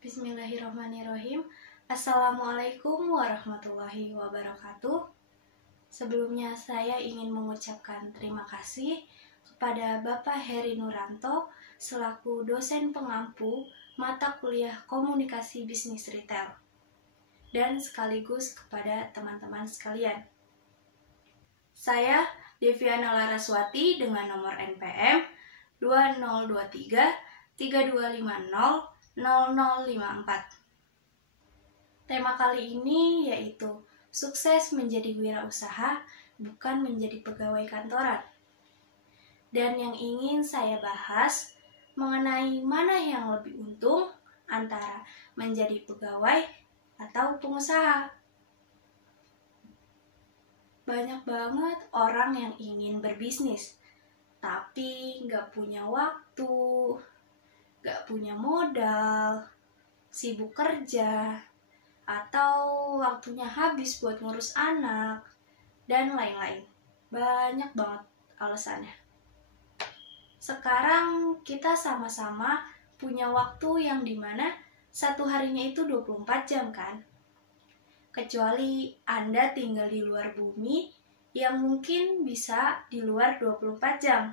Bismillahirrahmanirrahim. Assalamualaikum warahmatullahi wabarakatuh. Sebelumnya saya ingin mengucapkan terima kasih kepada Bapak Heri Nuranto selaku dosen pengampu mata kuliah Komunikasi Bisnis Retail, dan sekaligus kepada teman-teman sekalian. Saya Deviana Laraswati dengan nomor NPM 2023 3250 0054. Tema kali ini yaitu sukses menjadi wirausaha, bukan menjadi pegawai kantoran. Dan yang ingin saya bahas mengenai mana yang lebih untung antara menjadi pegawai atau pengusaha. Banyak banget orang yang ingin berbisnis, tapi nggak punya waktu, gak punya modal, sibuk kerja, atau waktunya habis buat ngurus anak, dan lain-lain. Banyak banget alasannya. Sekarang kita sama-sama punya waktu yang dimana satu harinya itu 24 jam kan? Kecuali Anda tinggal di luar bumi yang mungkin bisa di luar 24 jam.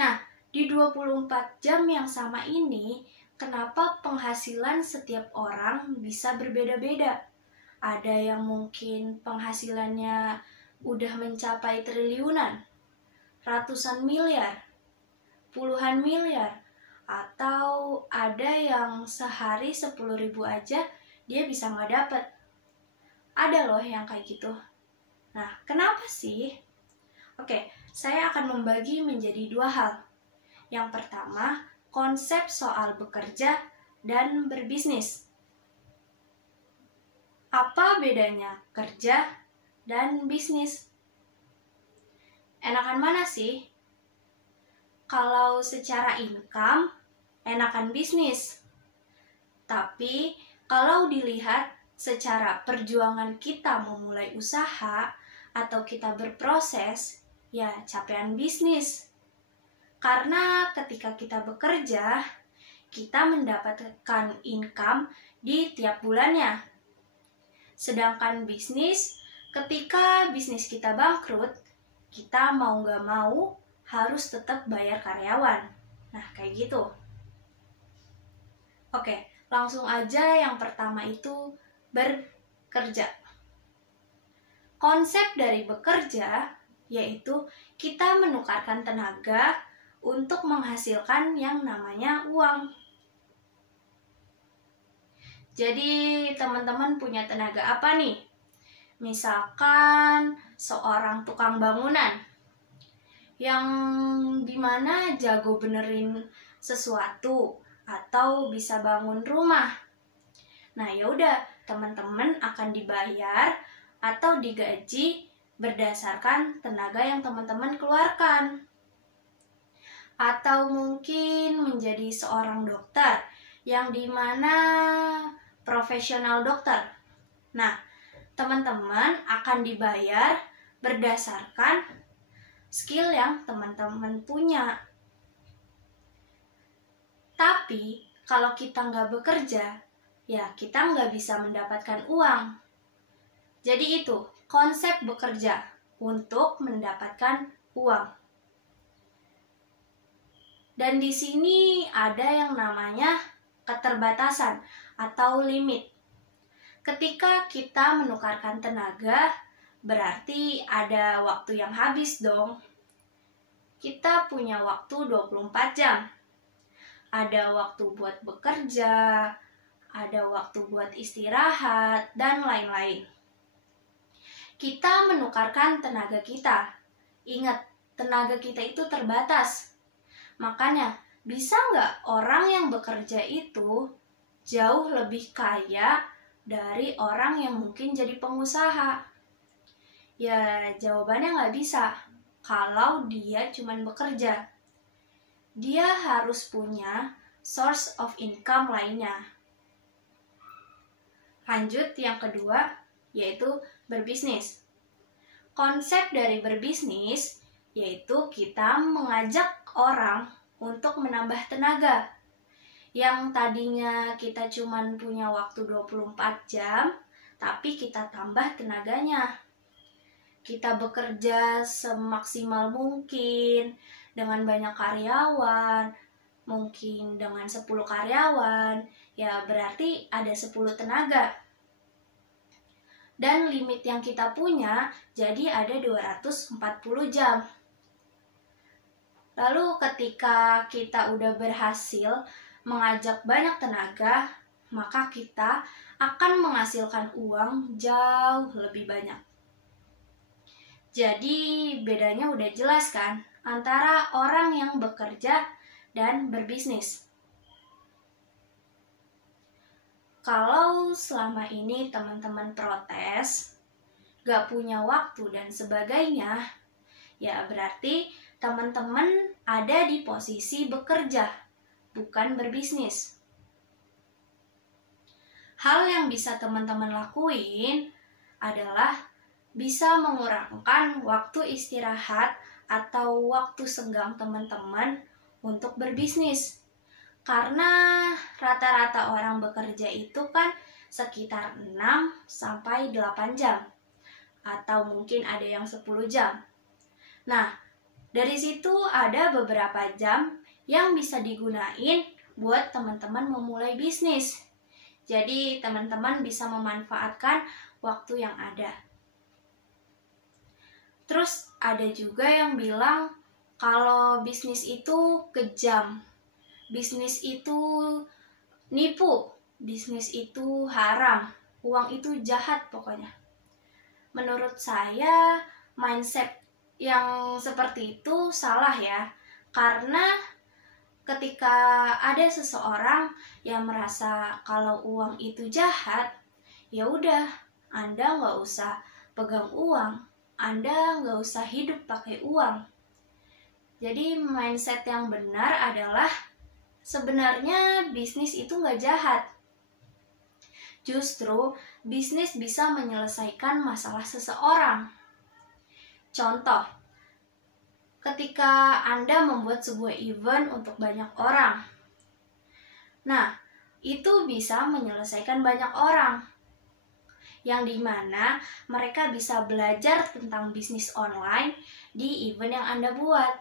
Nah, di 24 jam yang sama ini, kenapa penghasilan setiap orang bisa berbeda-beda? Ada yang mungkin penghasilannya udah mencapai triliunan, ratusan miliar, puluhan miliar, atau ada yang sehari 10.000 aja dia bisa nggak dapet. Ada loh yang kayak gitu. Nah, kenapa sih? Oke, saya akan membagi menjadi dua hal. Yang pertama, konsep soal bekerja dan berbisnis. Apa bedanya kerja dan bisnis? Enakan mana sih? Kalau secara income, enakan bisnis. Tapi, kalau dilihat secara perjuangan kita memulai usaha atau kita berproses, ya capaian bisnis. Karena ketika kita bekerja, kita mendapatkan income di tiap bulannya. Sedangkan bisnis, ketika bisnis kita bangkrut, kita mau nggak mau harus tetap bayar karyawan. Nah, kayak gitu. Oke, langsung aja yang pertama itu bekerja. Konsep dari bekerja yaitu kita menukarkan tenaga untuk menghasilkan yang namanya uang. Jadi teman-teman punya tenaga apa nih? Misalkan seorang tukang bangunan yang dimana jago benerin sesuatu atau bisa bangun rumah. Nah, yaudah, teman-teman akan dibayar atau digaji berdasarkan tenaga yang teman-teman keluarkan. Atau mungkin menjadi seorang dokter yang dimana profesional dokter. Nah, teman-teman akan dibayar berdasarkan skill yang teman-teman punya. Tapi kalau kita nggak bekerja, ya kita nggak bisa mendapatkan uang. Jadi itu konsep bekerja untuk mendapatkan uang. Dan di sini ada yang namanya keterbatasan atau limit. Ketika kita menukarkan tenaga, berarti ada waktu yang habis dong. Kita punya waktu 24 jam. Ada waktu buat bekerja, ada waktu buat istirahat, dan lain-lain. Kita menukarkan tenaga kita. Ingat, tenaga kita itu terbatas. Makanya, bisa nggak orang yang bekerja itu jauh lebih kaya dari orang yang mungkin jadi pengusaha? Ya, jawabannya nggak bisa. Kalau dia cuma bekerja, dia harus punya source of income lainnya. Lanjut yang kedua, yaitu berbisnis. Konsep dari berbisnis yaitu kita mengajak orang untuk menambah tenaga. Yang tadinya kita cuman punya waktu 24 jam, tapi kita tambah tenaganya. Kita bekerja semaksimal mungkin dengan banyak karyawan, mungkin dengan 10 karyawan, ya berarti ada 10 tenaga. Dan limit yang kita punya jadi ada 240 jam. Lalu ketika kita udah berhasil mengajak banyak tenaga, maka kita akan menghasilkan uang jauh lebih banyak. Jadi bedanya udah jelas kan antara orang yang bekerja dan berbisnis. Kalau selama ini teman-teman protes, gak punya waktu dan sebagainya, ya berarti teman-teman ada di posisi bekerja, bukan berbisnis. Hal yang bisa teman-teman lakuin adalah bisa mengurangkan waktu istirahat atau waktu senggang teman-teman untuk berbisnis. Karena rata-rata orang bekerja itu kan sekitar 6 sampai 8 jam. Atau mungkin ada yang 10 jam. Nah, dari situ ada beberapa jam yang bisa digunain buat teman-teman memulai bisnis. Jadi teman-teman bisa memanfaatkan waktu yang ada. Terus ada juga yang bilang kalau bisnis itu kejam. Bisnis itu nipu, bisnis itu haram, uang itu jahat pokoknya. Menurut saya, mindset yang seperti itu salah ya. Karena ketika ada seseorang yang merasa kalau uang itu jahat, ya udah, Anda nggak usah pegang uang, Anda nggak usah hidup pakai uang. Jadi mindset yang benar adalah sebenarnya bisnis itu nggak jahat. Justru bisnis bisa menyelesaikan masalah seseorang. Contoh, ketika Anda membuat sebuah event untuk banyak orang. Nah, itu bisa menyelesaikan banyak orang. Yang dimana mereka bisa belajar tentang bisnis online di event yang Anda buat.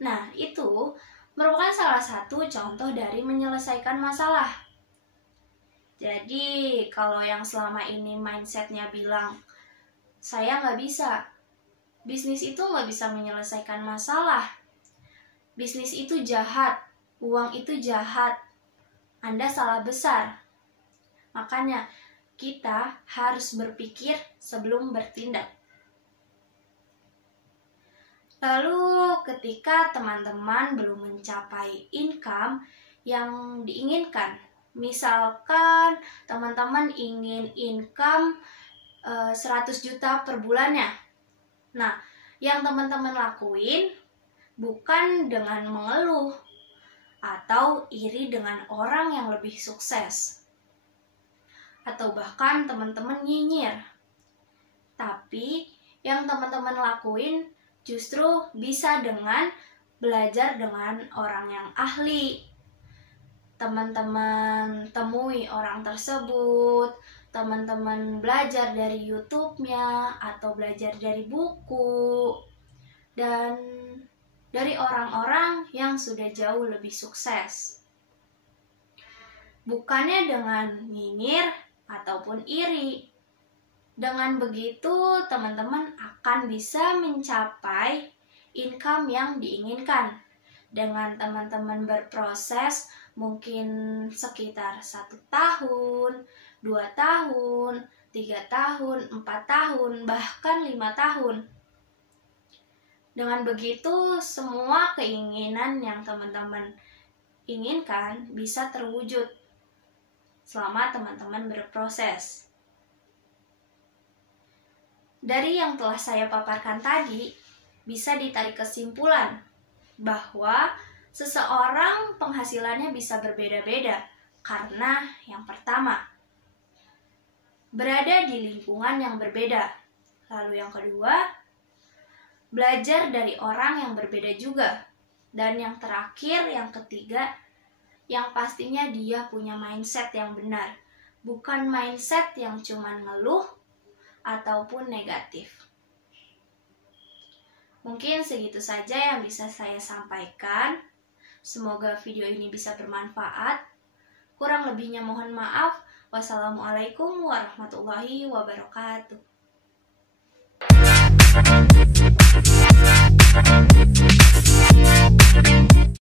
Nah, itu merupakan salah satu contoh dari menyelesaikan masalah. Jadi, kalau yang selama ini mindsetnya bilang, saya nggak bisa, bisnis itu nggak bisa menyelesaikan masalah, bisnis itu jahat, uang itu jahat, Anda salah besar. Makanya, kita harus berpikir sebelum bertindak. Lalu ketika teman-teman belum mencapai income yang diinginkan, misalkan teman-teman ingin income 100 juta per bulannya. Nah, yang teman-teman lakuin bukan dengan mengeluh atau iri dengan orang yang lebih sukses. Atau bahkan teman-teman nyinyir. Tapi yang teman-teman lakuin justru bisa dengan belajar dengan orang yang ahli. Teman-teman temui orang tersebut, teman-teman belajar dari YouTube-nya atau belajar dari buku dan dari orang-orang yang sudah jauh lebih sukses. Bukannya dengan nyinyir ataupun iri. Dengan begitu, teman-teman akan bisa mencapai income yang diinginkan. Dengan teman-teman berproses mungkin sekitar 1 tahun, 2 tahun, 3 tahun, 4 tahun, bahkan 5 tahun. Dengan begitu, semua keinginan yang teman-teman inginkan bisa terwujud selama teman-teman berproses. Dari yang telah saya paparkan tadi, bisa ditarik kesimpulan bahwa Seseorang penghasilannya bisa berbeda-beda karena yang pertama, berada di lingkungan yang berbeda. Lalu yang kedua, belajar dari orang yang berbeda juga. Dan yang terakhir, yang ketiga, yang pastinya dia punya mindset yang benar. Bukan mindset yang cuma ngeluh ataupun negatif. Mungkin segitu saja yang bisa saya sampaikan. Semoga video ini bisa bermanfaat. Kurang lebihnya mohon maaf. Wassalamualaikum warahmatullahi wabarakatuh.